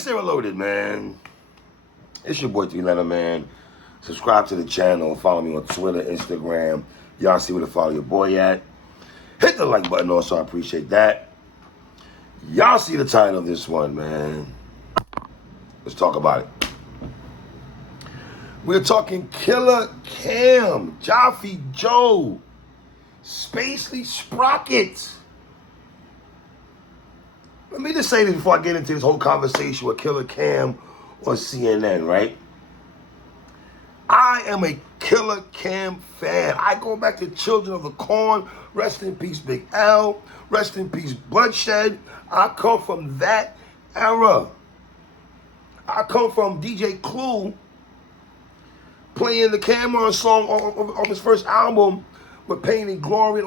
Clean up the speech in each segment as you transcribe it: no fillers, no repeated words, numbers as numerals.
PSA Reloaded, man. It's your boy 3 Letter, man. Subscribe to the channel. Follow me on Twitter, Instagram. Y'all see where to follow your boy at. Hit the like button also. I appreciate that. Y'all see the title of this one, man. Let's talk about it. We're talking Killer Cam, Jaffe Joe, Spacely Sprocket. Let me just say this before I get into this whole conversation with Killer Cam on CNN, right? I am a Killer Cam fan. I go back to Children of the Corn, rest in peace Big L, rest in peace Bloodshed. I come from that era. I come from DJ Clue playing the Cameron song on his first album with Pain and Glory.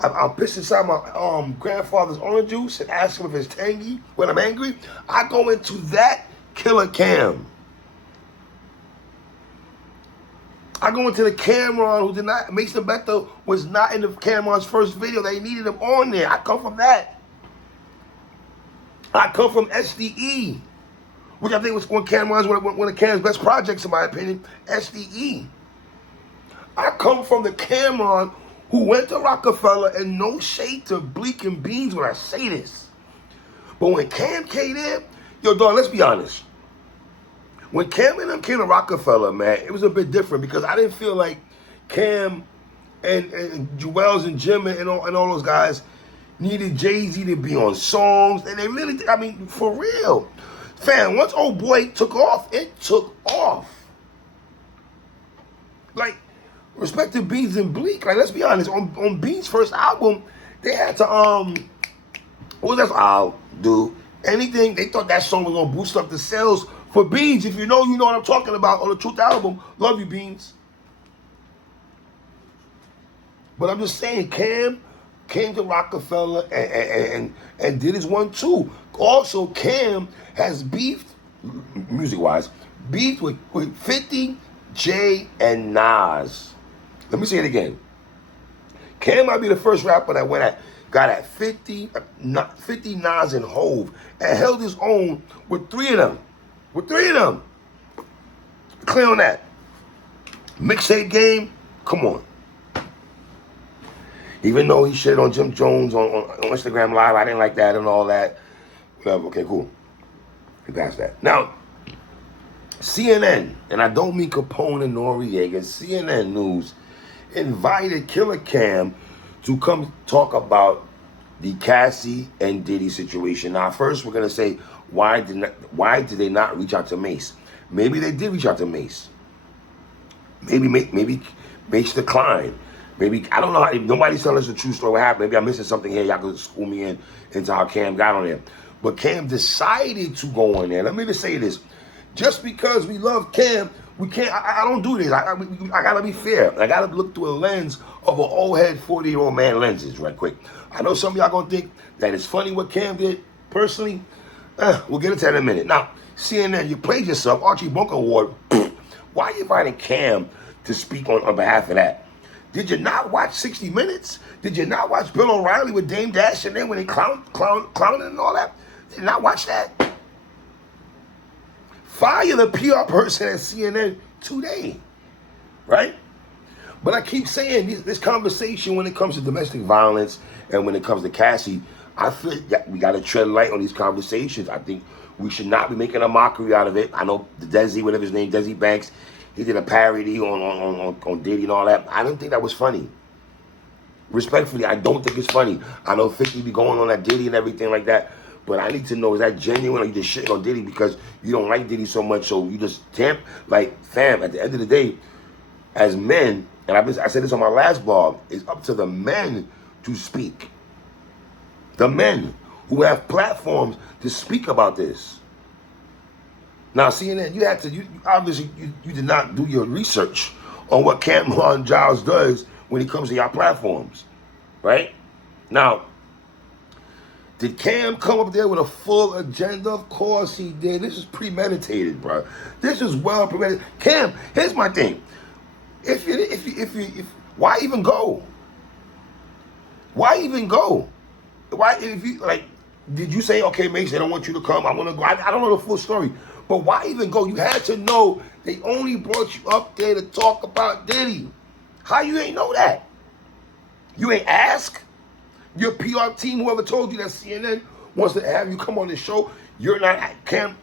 I'll piss inside my grandfather's orange juice and ask him if it's tangy when I'm angry. I go into that Killer Cam. I go into the Cameron who did not, Mason Bethel was not in the Cameron's first video. They needed him on there. I come from that. I come from SDE, which I think was one of Cam's best projects in my opinion, SDE. I come from the Cameron who went to Rockefeller, and no shade to Bleak and Beans when I say this. But when Cam came in, yo dog, let's be honest. When Cam and them came to Rockefeller, man, it was a bit different because I didn't feel like Cam and Jewels and Jim and all those guys needed Jay-Z to be on songs. And they really did. I mean, for real. Fam, once old boy took off, it took off. Like, respect to Beans and Bleak. Like, let's be honest. On Beans' first album, they had to, what was that? I'll do anything. They thought that song was going to boost up the sales for Beans. If you know what I'm talking about on the Truth album. Love you, Beans. But I'm just saying, Cam came to Rockefeller and did his 1-2. Also, Cam has beefed, music-wise, beefed with 50, Jay, and Nas. Let me say it again. Cam might be the first rapper that got at 50, Nas, and Hove, and held his own with 3 of them. Clear on that. Mixtape game, come on. Even though he shit on Jim Jones on Instagram Live, I didn't like that and all that. Whatever, okay, cool. We passed that. Now, CNN, and I don't mean Capone and Noriega, CNN News invited Killer Cam to come talk about the Cassie and Diddy situation. Now, first we're gonna say why did they not reach out to Mase? Maybe they did reach out to Mase. Maybe Mase declined. Maybe, I don't know, nobody's telling us the true story what happened. Maybe I'm missing something here. Y'all could school me into how Cam got on there. But Cam decided to go on there. Let me just say this. Just because we love Cam, we can't, I don't do this. I gotta be fair. I gotta look through a lens of an old head 40-year-old man lenses right quick. I know some of y'all gonna think that it's funny what Cam did. Personally, we'll get into that in a minute. Now, CNN, you played yourself, Archie Bunker Award. Why are you inviting Cam to speak on behalf of that? Did you not watch 60 Minutes? Did you not watch Bill O'Reilly with Dame Dash and then when they clowning and all that? Did you not watch that? Fire the PR person at CNN today, right? But I keep saying this conversation when it comes to domestic violence and when it comes to Cassie, I feel that we got to tread light on these conversations. I think we should not be making a mockery out of it. I know the Desi, whatever his name, Desi Banks, he did a parody on Diddy and all that. I didn't think that was funny. Respectfully, I don't think it's funny. I know 50 be going on that Diddy and everything like that. But I need to know, is that genuine or you just shitting on Diddy because you don't like Diddy so much, so you just like, fam, at the end of the day, as men, and I said this on my last blog, it's up to the men to speak. The men who have platforms to speak about this. Now, CNN, you obviously did not do your research on what Cameron Giles does when it comes to your platforms, right? Now, did Cam come up there with a full agenda? Of course he did. This is premeditated, bro. This is well premeditated. Cam, here's my thing. Why even go? Why even go? Why, if you, like, Did you say, okay, Mase, they don't want you to come, I want to go? I don't know the full story. But why even go? You had to know they only brought you up there to talk about Diddy. How you ain't know that? You ain't ask? Your PR team, whoever told you that CNN wants to have you come on the show, you're not, Cam,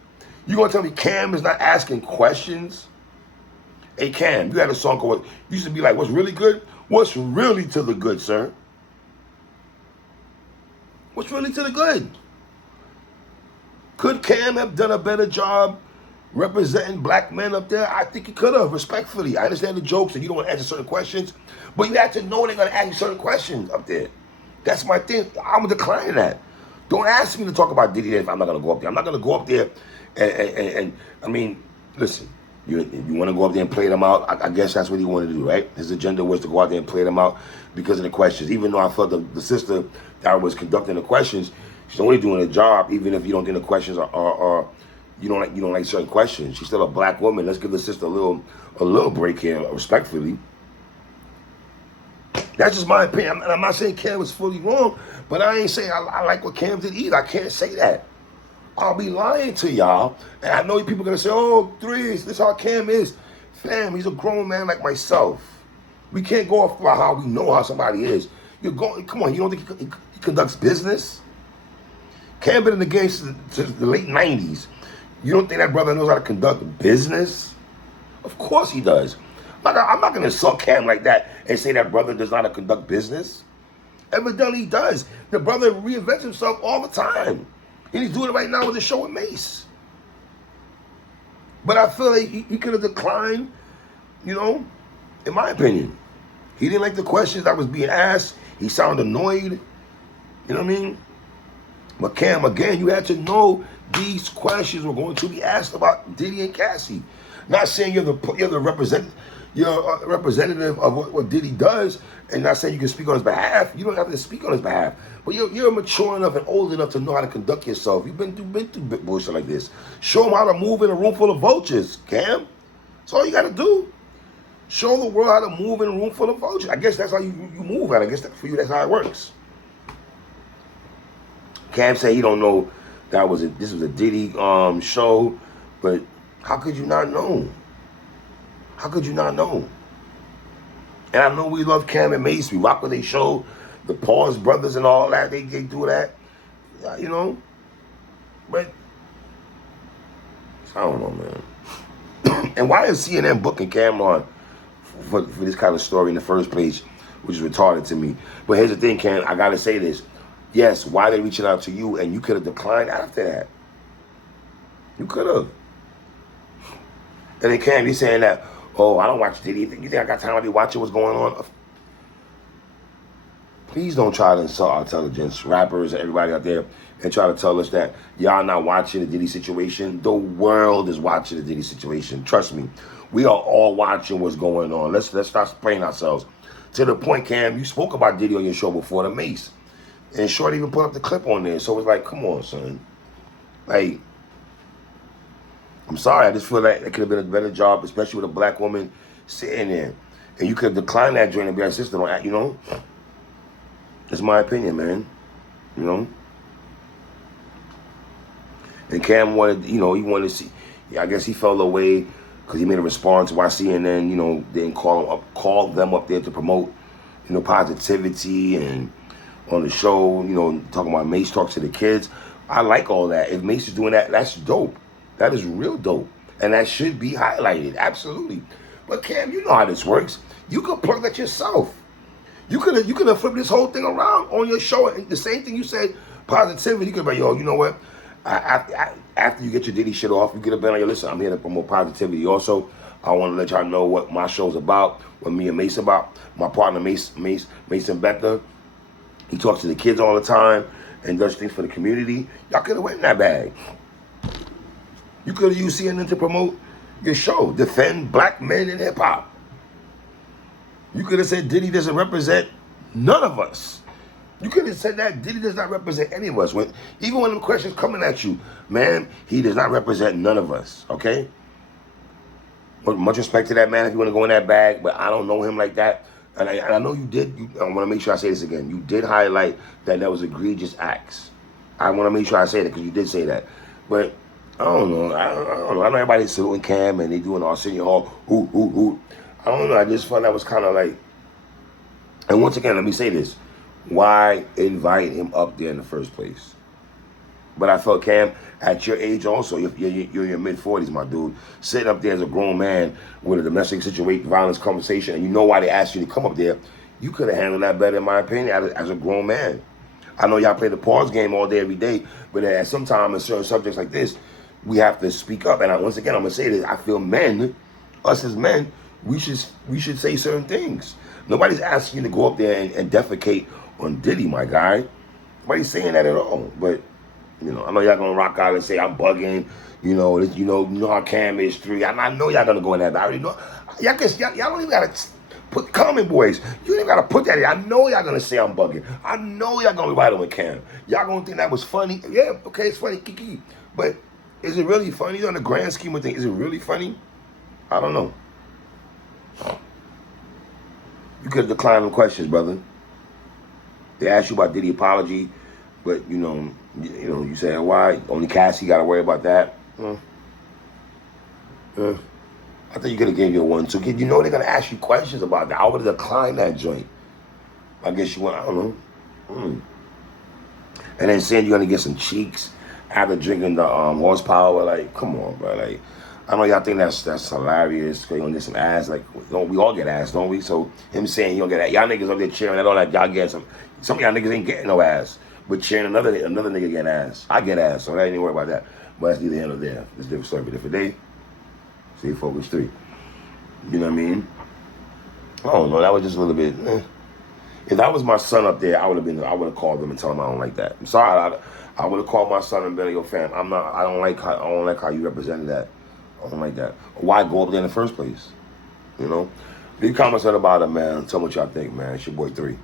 you gonna tell me Cam is not asking questions? Hey, Cam, you had a song called, used to be like, what's really good? What's really to the good, sir? What's really to the good? Could Cam have done a better job representing black men up there? I think he could have, respectfully. I understand the jokes and you don't want to answer certain questions, but you have to know they're going to ask you certain questions up there. That's my thing. I'm declining that. Don't ask me to talk about Diddy if I'm not going to go up there. I'm not going to go up there and I mean, listen, you want to go up there and play them out? I guess that's what he wanted to do, right? His agenda was to go out there and play them out because of the questions. Even though I felt the sister that was conducting the questions, she's only doing a job, even if you don't think the questions are you don't like certain questions. She's still a black woman. Let's give the sister a little break here, respectfully. That's just my opinion. I'm not saying Cam was fully wrong, but I ain't saying I like what Cam did either. I can't say that. I'll be lying to y'all, and I know people are gonna say, "Oh, threes, this is how Cam is." Fam, he's a grown man like myself. We can't go off about how we know how somebody is. You're going. Come on, you don't think he conducts business? Cam been in the game since the late '90s. You don't think that brother knows how to conduct business? Of course he does. I'm not gonna insult Cam like that and say that brother does not know how to conduct business. Evidently he does. The brother reinvents himself all the time. And he's doing it right now with the show with Mase. But I feel like he could have declined, you know, in my opinion. He didn't like the questions that was being asked. He sounded annoyed. You know what I mean? But Cam, again, you had to know these questions were going to be asked about Diddy and Cassie. Not saying you're the representative of what Diddy does, and not saying you can speak on his behalf. You don't have to speak on his behalf. But you're mature enough and old enough to know how to conduct yourself. You've been through bullshit like this. Show them how to move in a room full of vultures, Cam. That's all you got to do. Show the world how to move in a room full of vultures. I guess that's how you move. And I guess for you, that's how it works. Cam said he don't know this was a Diddy show, but how could you not know? How could you not know? And I know we love Cam and Mase. We rock with their show. The Pause brothers and all that, they do that, you know. But I don't know, man. And why is CNN booking Cam on for this kind of story in the first place, which is retarded to me? But here's the thing, Cam. I gotta say this. Yes, why they reaching out to you, and you could have declined after that. You could have. And then Cam, you saying that, oh, I don't watch Diddy. You think I got time to be watching what's going on? Please don't try to insult our intelligence, rappers and everybody out there, and try to tell us that y'all not watching the Diddy situation. The world is watching the Diddy situation. Trust me. We are all watching what's going on. Let's stop playing ourselves. To the point, Cam, you spoke about Diddy on your show before, the Mase. And Shorty even put up the clip on there. So it's like, come on, son. Like, I'm sorry. I just feel like it could have been a better job, especially with a black woman sitting there. And you could have declined that joint and be like, sister, don't act, you know? It's my opinion, man. You know? And Cam wanted, you know, he wanted to see, I guess he fell away because he made a response why CNN, you know, didn't call them up there to promote, you know, positivity and on the show, you know, talking about Mase talks to the kids. I like all that. If Mase is doing that, that's dope. That is real dope. And that should be highlighted. Absolutely. But Cam, you know how this works. You could plug that yourself. You could have flipped this whole thing around on your show. And the same thing you said, positivity. You could be like, yo, you know what? After you get your Diddy shit off, you could have been like, yo, listen, I'm here to promote positivity. Also, I want to let y'all know what my show's about, what me and Mase about. My partner, Mason Becker. He talks to the kids all the time and does things for the community. Y'all could have went in that bag. You could have used CNN to promote your show, defend black men in hip hop. You could have said Diddy doesn't represent none of us. You could have said that Diddy does not represent any of us. Even when the questions coming at you, man, he does not represent none of us, okay? But much respect to that man if you want to go in that bag, but I don't know him like that. And I know you did. I want to make sure I say this again. You did highlight that there was egregious acts. I want to make sure I say that because you did say that. But I don't know. I don't know. I know everybody's saluting Cam and they doing Arsenio Hall. Ooh. I don't know. I just felt that was kind of like. And once again, let me say this: why invite him up there in the first place? But I felt Cam, at your age also, you're in your mid-40s, my dude, sitting up there as a grown man with a domestic situation, violence conversation, and you know why they asked you to come up there, you could have handled that better, in my opinion, as a grown man. I know y'all play the pause game all day, every day, but at some time in certain subjects like this, we have to speak up. And once again, I'm going to say this, I feel men, us as men, we should say certain things. Nobody's asking you to go up there and defecate on Diddy, my guy. Nobody's saying that at all, but you know, I know y'all gonna rock out and say I'm bugging. You know how Cam is 3. I know y'all gonna go in that. I already know. Y'all don't even gotta put comment, boys. You ain't even gotta put that in. I know y'all gonna say I'm bugging. I know y'all gonna be right on with Cam. Y'all gonna think that was funny. Yeah, okay, it's funny, kiki. But is it really funny on the grand scheme of things? Is it really funny? I don't know. You could have declined them questions, brother. They asked you about Diddy apology, but you said why only Cassie got to worry about that. I think you could have gave you a 1, 2. You know they're gonna ask you questions about that. I would have declined that joint. I guess you want. I don't know. And then saying you're gonna get some cheeks after drinking the horsepower. Like, come on, bro. Like, I know y'all think that's hilarious. You're gonna get some ass. Like, we all get ass, don't we? So him saying he gonna get ass. Y'all niggas up there cheering that all that y'all get some. Some of y'all niggas ain't getting no ass, but cheering another nigga getting ass. I get ass, so I ain't even worry about that. But that's neither here nor there. It's a different story. But different day. See, focus 3. You know what I mean? I don't know. That was just a little bit. If that was my son up there, I would have called him and told him I don't like that. I'm sorry. I would have called my son and been like, yo, fam, I don't like how you represented that. I don't like that. Why go up there in the first place? You know? Leave comments about it, man. Tell me what y'all think, man. It's your boy 3.